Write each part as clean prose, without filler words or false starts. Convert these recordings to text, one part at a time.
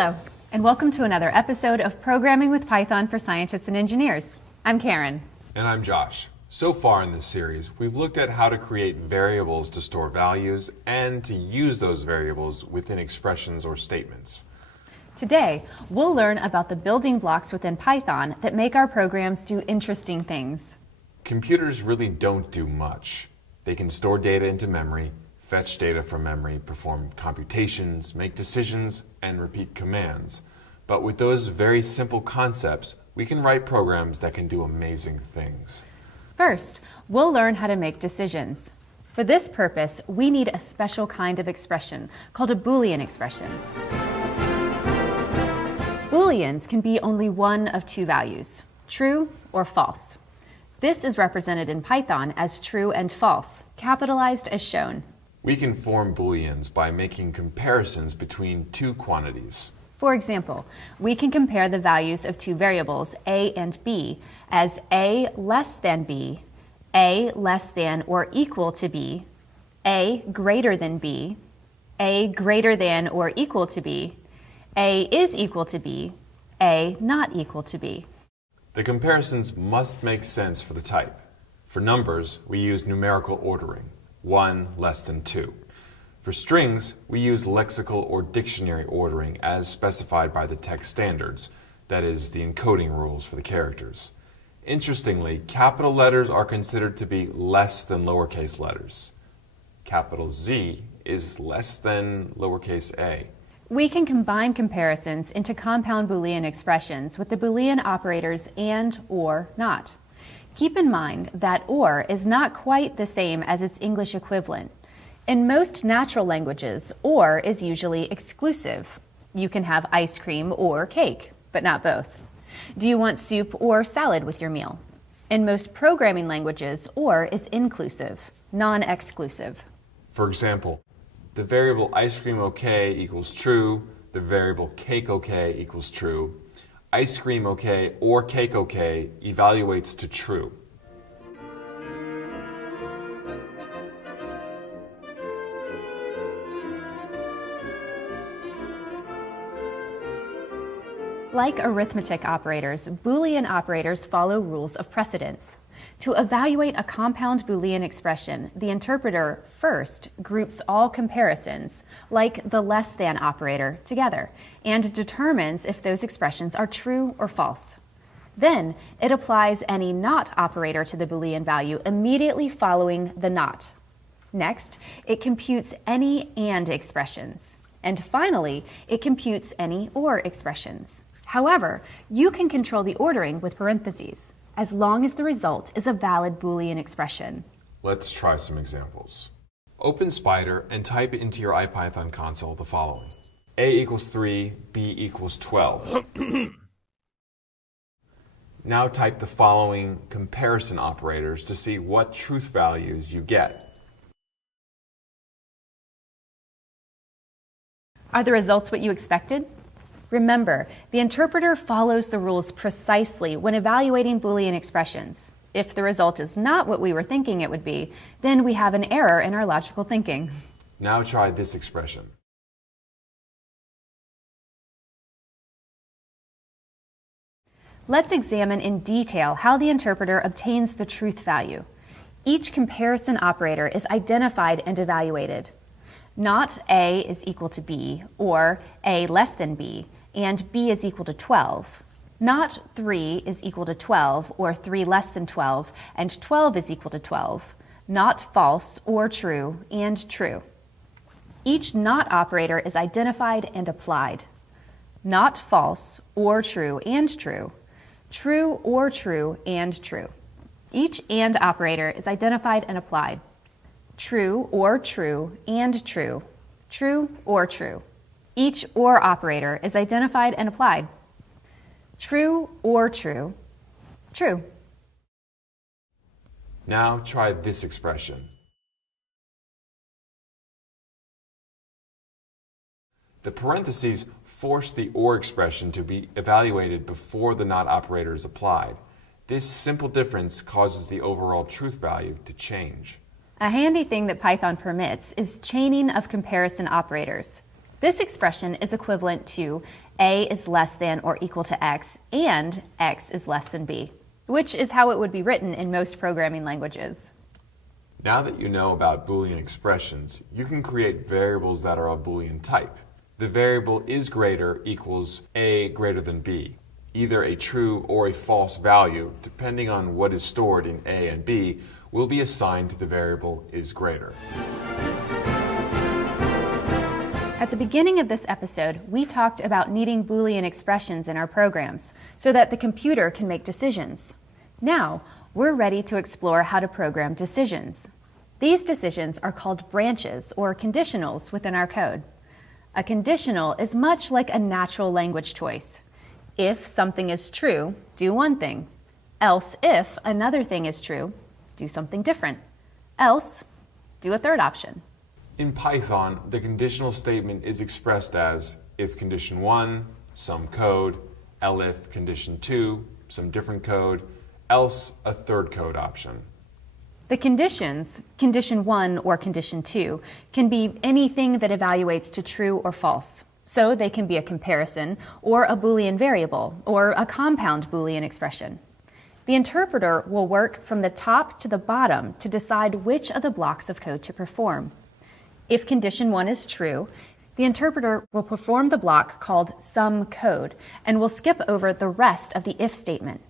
Hello, and welcome to another episode of Programming with Python for Scientists and Engineers. I'm Karen. And I'm Josh. So far in this series, we've looked at how to create variables to store values and to use those variables within expressions or statements. Today, we'll learn about the building blocks within Python that make our programs do interesting things. Computers really don't do much. They can store data into memory, fetch data from memory, perform computations, make decisions, and repeat commands. But with those very simple concepts, we can write programs that can do amazing things. First, we'll learn how to make decisions. For this purpose, we need a special kind of expression called a Boolean expression. Booleans can be only one of two values, true or false. This is represented in Python as true and false, capitalized as shown. We can form Booleans by making comparisons between two quantities. For example, we can compare the values of two variables, a and b, as a less than b, a less than or equal to b, a greater than b, a greater than or equal to b, a is equal to b, a not equal to b. The comparisons must make sense for the type. For numbers, we use numerical ordering, 1 less than 2. For strings, we use lexical or dictionary ordering as specified by the text standards, that is, the encoding rules for the characters. Interestingly, capital letters are considered to be less than lowercase letters. Capital Z is less than lowercase a. We can combine comparisons into compound Boolean expressions with the Boolean operators and, or, not. Keep in mind that or is not quite the same as its English equivalent. In most natural languages, or is usually exclusive. You can have ice cream or cake, but not both. Do you want soup or salad with your meal? In most programming languages, or is inclusive, non-exclusive. For example, the variable ice cream okay equals true, the variable cake okay equals true. Ice cream okay or cake okay evaluates to true. Like arithmetic operators, Boolean operators follow rules of precedence. To evaluate a compound Boolean expression, the interpreter first groups all comparisons, like the less than operator, together, and determines if those expressions are true or false. Then, it applies any not operator to the Boolean value immediately following the not. Next, it computes any and expressions. And finally, it computes any or expressions. However, you can control the ordering with parentheses, as long as the result is a valid Boolean expression. Let's try some examples. Open Spyder and type into your IPython console the following. A equals 3, B equals 12. Now type the following comparison operators to see what truth values you get. Are the results what you expected? Remember, the interpreter follows the rules precisely when evaluating Boolean expressions. If the result is not what we were thinking it would be, then we have an error in our logical thinking. Now try this expression. Let's examine in detail how the interpreter obtains the truth value. Each comparison operator is identified and evaluated. Not A is equal to B, or A less than B, and B is equal to 12. Not 3 is equal to 12, or 3 less than 12, and 12 is equal to 12. Not false or true, and true. Each not operator is identified and applied. Not false or true and true. True or true and true. Each and operator is identified and applied. True or true and true. True or true. Each or operator is identified and applied. True or true. True. Now try this expression. The parentheses force the or expression to be evaluated before the not operator is applied. This simple difference causes the overall truth value to change. A handy thing that Python permits is chaining of comparison operators. This expression is equivalent to A is less than or equal to X, and X is less than B, which is how it would be written in most programming languages. Now that you know about Boolean expressions, you can create variables that are of Boolean type. The variable is greater equals A greater than B. Either a true or a false value, depending on what is stored in A and B, will be assigned to the variable is greater. At the beginning of this episode, we talked about needing Boolean expressions in our programs so that the computer can make decisions. Now, we're ready to explore how to program decisions. These decisions are called branches or conditionals within our code. A conditional is much like a natural language choice. If something is true, do one thing. Else, if another thing is true, do something different. Else, do a third option. In Python, the conditional statement is expressed as if condition 1, some code, elif condition 2, some different code, else a third code option. The conditions, condition 1 or condition 2, can be anything that evaluates to true or false. So they can be a comparison, or a Boolean variable, or a compound Boolean expression. The interpreter will work from the top to the bottom to decide which of the blocks of code to perform. If condition 1 is true, the interpreter will perform the block called some code and will skip over the rest of the if statement.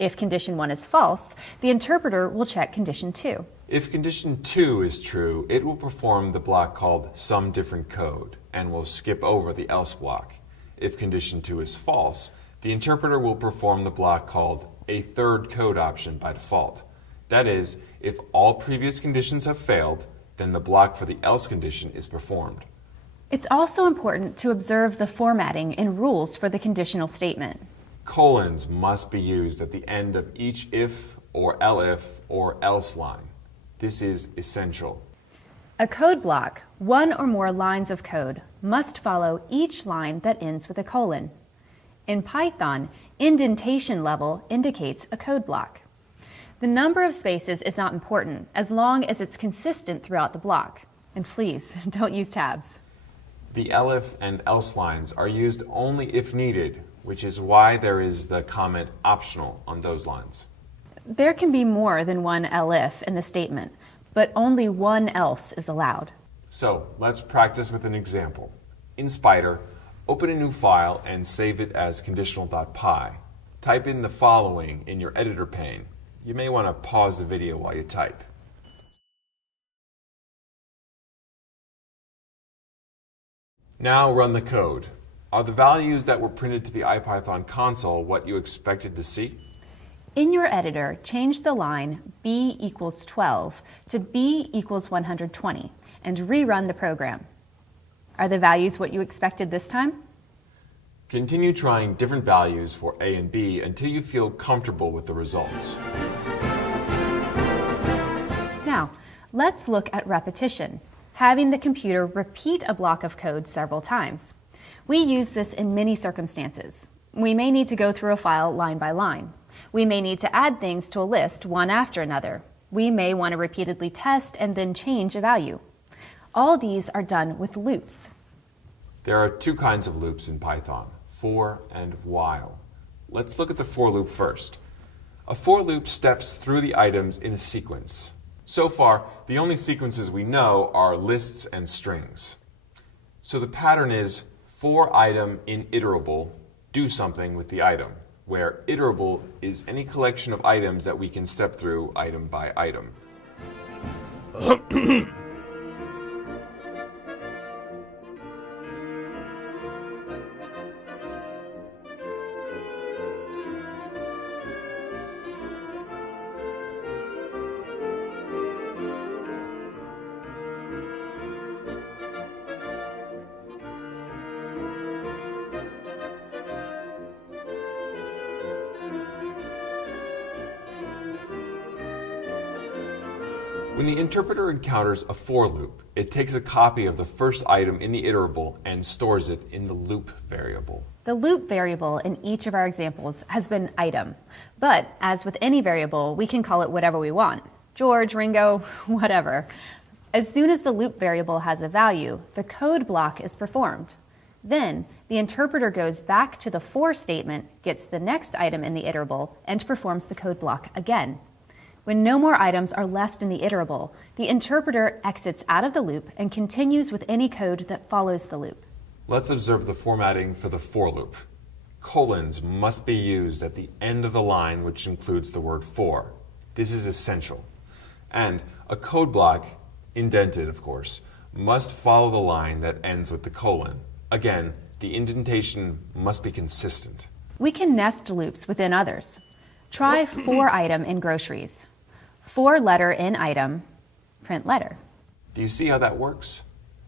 If condition 1 is false, the interpreter will check condition 2. If condition 2 is true, it will perform the block called some different code and will skip over the else block. If condition 2 is false, the interpreter will perform the block called a third code option by default. That is, if all previous conditions have failed, then the block for the else condition is performed. It's also important to observe the formatting and rules for the conditional statement. Colons must be used at the end of each if or elif or else line. This is essential. A code block, one or more lines of code, must follow each line that ends with a colon. In Python, indentation level indicates a code block. The number of spaces is not important as long as it's consistent throughout the block. And please, don't use tabs. The elif and else lines are used only if needed, which is why there is the comment optional on those lines. There can be more than one elif in the statement, but only one else is allowed. So let's practice with an example. In Spyder, open a new file and save it as conditional.py. Type in the following in your editor pane. You may want to pause the video while you type. Now run the code. Are the values that were printed to the IPython console what you expected to see? In your editor, change the line b equals 12 to b equals 120 and rerun the program. Are the values what you expected this time? Continue trying different values for A and B until you feel comfortable with the results. Now, let's look at repetition, having the computer repeat a block of code several times. We use this in many circumstances. We may need to go through a file line by line. We may need to add things to a list one after another. We may want to repeatedly test and then change a value. All these are done with loops. There are two kinds of loops in Python, for and while. Let's look at the for loop first. A for loop steps through the items in a sequence. So far, the only sequences we know are lists and strings. So the pattern is for item in iterable, do something with the item, where iterable is any collection of items that we can step through item by item. When the interpreter encounters a for loop, it takes a copy of the first item in the iterable and stores it in the loop variable. The loop variable in each of our examples has been item, but as with any variable, we can call it whatever we want. George, Ringo, whatever. As soon as the loop variable has a value, the code block is performed. Then, the interpreter goes back to the for statement, gets the next item in the iterable, and performs the code block again. When no more items are left in the iterable, the interpreter exits out of the loop and continues with any code that follows the loop. Let's observe the formatting for the for loop. Colons must be used at the end of the line, which includes the word for. This is essential. And a code block, indented of course, must follow the line that ends with the colon. Again, the indentation must be consistent. We can nest loops within others. Try for item in groceries. For letter in item, print letter. Do you see how that works?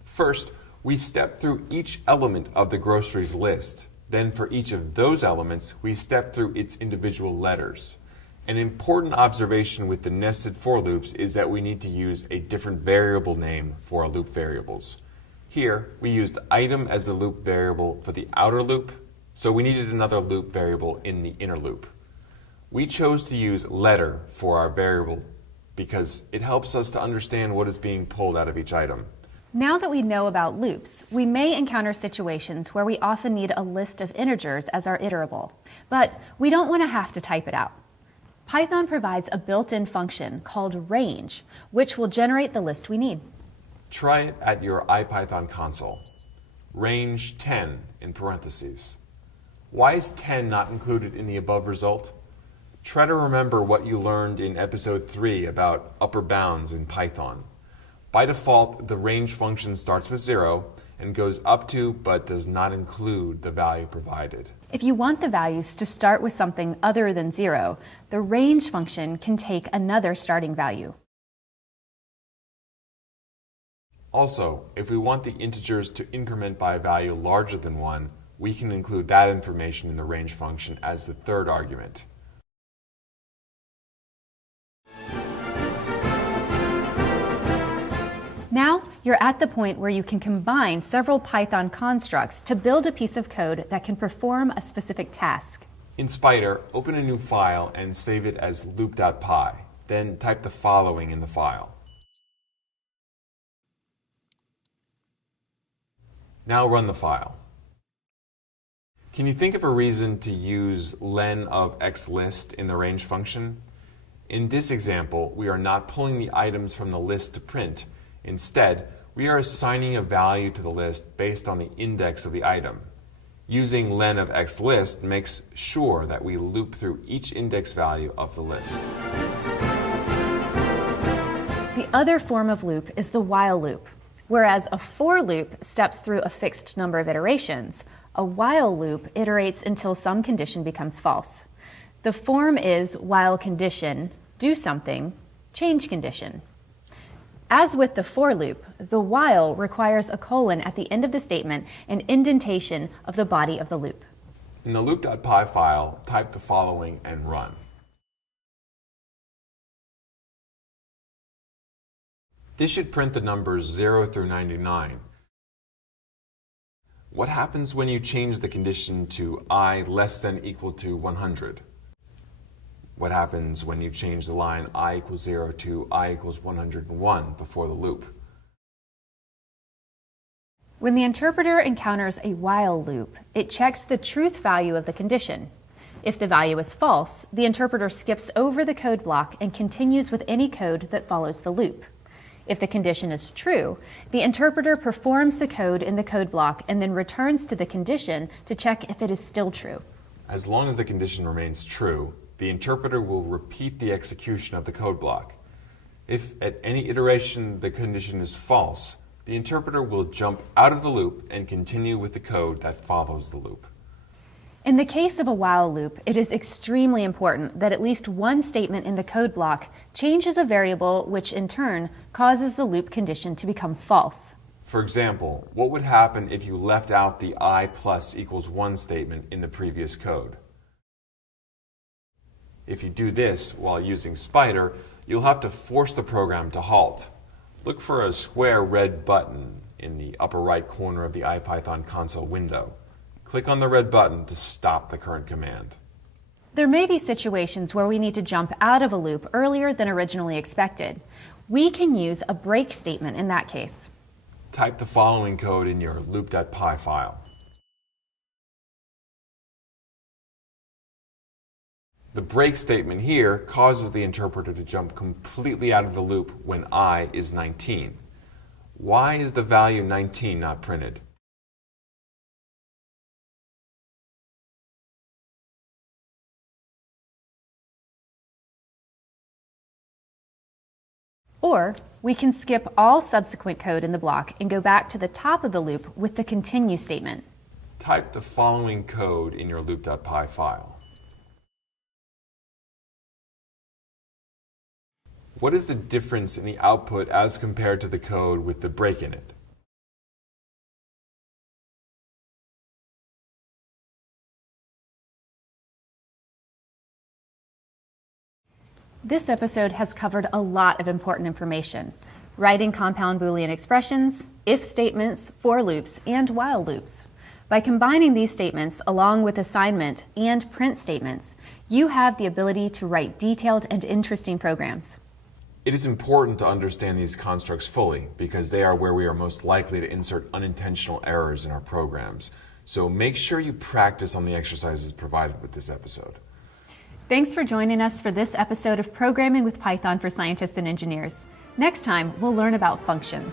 First, we step through each element of the groceries list. Then for each of those elements, we step through its individual letters. An important observation with the nested for loops is that we need to use a different variable name for our loop variables. Here, we used item as the loop variable for the outer loop, so we needed another loop variable in the inner loop. We chose to use letter for our variable because it helps us to understand what is being pulled out of each item. Now that we know about loops, we may encounter situations where we often need a list of integers as our iterable, but we don't want to have to type it out. Python provides a built-in function called range, which will generate the list we need. Try it at your IPython console. Range 10 in parentheses. Why is 10 not included in the above result? Try to remember what you learned in episode 3 about upper bounds in Python. By default, the range function starts with 0 and goes up to but does not include the value provided. If you want the values to start with something other than 0, the range function can take another starting value. Also, if we want the integers to increment by a value larger than 1, we can include that information in the range function as the third argument. Now, you're at the point where you can combine several Python constructs to build a piece of code that can perform a specific task. In Spider, open a new file and save it as loop.py. Then type the following in the file. Now run the file. Can you think of a reason to use len of xlist in the range function? In this example, we are not pulling the items from the list to print. Instead, we are assigning a value to the list based on the index of the item. Using len of xlist makes sure that we loop through each index value of the list. The other form of loop is the while loop. Whereas a for loop steps through a fixed number of iterations, a while loop iterates until some condition becomes false. The form is while condition, do something, change condition. As with the for loop, the while requires a colon at the end of the statement and indentation of the body of the loop. In the loop.py file, type the following and run. This should print the numbers 0 through 99. What happens when you change the condition to I less than equal to 100? What happens when you change the line I equals 0 to I equals 101 before the loop? When the interpreter encounters a while loop, it checks the truth value of the condition. If the value is false, the interpreter skips over the code block and continues with any code that follows the loop. If the condition is true, the interpreter performs the code in the code block and then returns to the condition to check if it is still true. As long as the condition remains true, the interpreter will repeat the execution of the code block. If at any iteration the condition is false, the interpreter will jump out of the loop and continue with the code that follows the loop. In the case of a while loop, it is extremely important that at least one statement in the code block changes a variable which in turn causes the loop condition to become false. For example, what would happen if you left out the I plus equals 1 statement in the previous code? If you do this while using Spider, you'll have to force the program to halt. Look for a square red button in the upper right corner of the IPython console window. Click on the red button to stop the current command. There may be situations where we need to jump out of a loop earlier than originally expected. We can use a break statement in that case. Type the following code in your loop.py file. The break statement here causes the interpreter to jump completely out of the loop when I is 19. Why is the value 19 not printed? Or we can skip all subsequent code in the block and go back to the top of the loop with the continue statement. Type the following code in your loop.py file. What is the difference in the output as compared to the code with the break in it? This episode has covered a lot of important information: writing compound Boolean expressions, if statements, for loops, and while loops. By combining these statements along with assignment and print statements, you have the ability to write detailed and interesting programs. It is important to understand these constructs fully because they are where we are most likely to insert unintentional errors in our programs. So make sure you practice on the exercises provided with this episode. Thanks for joining us for this episode of Programming with Python for Scientists and Engineers. Next time, we'll learn about functions.